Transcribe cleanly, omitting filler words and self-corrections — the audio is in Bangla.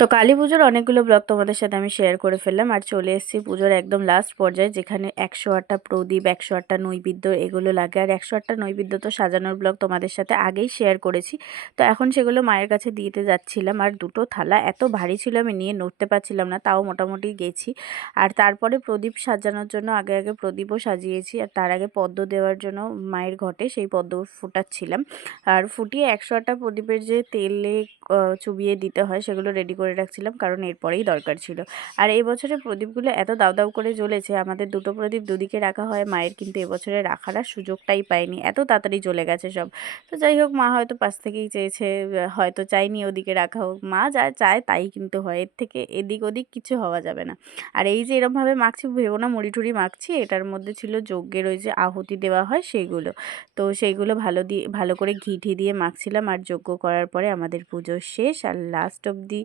তো কালী পুজোর অনেকগুলো ব্লগ তোমাদের সাথে আমি শেয়ার করে ফেললাম, আর চলে এসেছি পুজোর একদম লাস্ট পর্যায়ে, যেখানে 108টা প্রদীপ, 108টা নৈবেদ্য এগুলো লাগে। আর 108টা নৈবেদ্য তো সাজানোর ব্লগ তোমাদের সাথে আগেই শেয়ার করেছি। তো এখন সেগুলো মায়ের কাছে দিতে যাচ্ছিলাম, আর দুটো থালা এত ভারী ছিল আমি নিয়ে নড়তে পারছিলাম না, তাও মোটামুটি গেছি। আর তারপরে প্রদীপ সাজানোর জন্য আগে আগে প্রদীপও সাজিয়েছি, আর তার আগে পদ্ম দেওয়ার জন্য মায়ের ঘটে সেই পদ্ম ফুটাচ্ছিলাম। আর ফুটিয়ে 108টা প্রদীপের যে তেলে চুবিয়ে দিতে হয় সেগুলো রেডি করে রাখছিলাম, কারণ এরপরেই দরকার ছিল। আর এই বছরের প্রদীপগুলো এত দাউ দাউ করে জ্বলেছে, আমাদের দুটো প্রদীপ দুদিকে রাখা হয় মায়ের, কিন্তু এবছরে রাখার আর সুযোগটাই পাইনি, এত তাড়াতাড়ি জ্বলে গেছে সব। তো যাই হোক, মা হয়তো পাশ থেকেই চেয়েছে, হয়তো চাইনি ওদিকে রাখা হোক। মা যা চায় তাই কিন্তু হয়, এর থেকে এদিক ওদিক কিছু হওয়া যাবে না। আর এই যে এরমভাবে মাখছি, ভেবো না মুড়ি টুড়ি মাখছি, এটার মধ্যে ছিল যজ্ঞের ওই যে আহুতি দেওয়া হয় সেইগুলো। তো সেইগুলো ভালো করে ঘি ঠি দিয়ে মাখছিলাম। আর যজ্ঞ করার পরে আমাদের পুজো শেষ, আর লাস্ট অবধি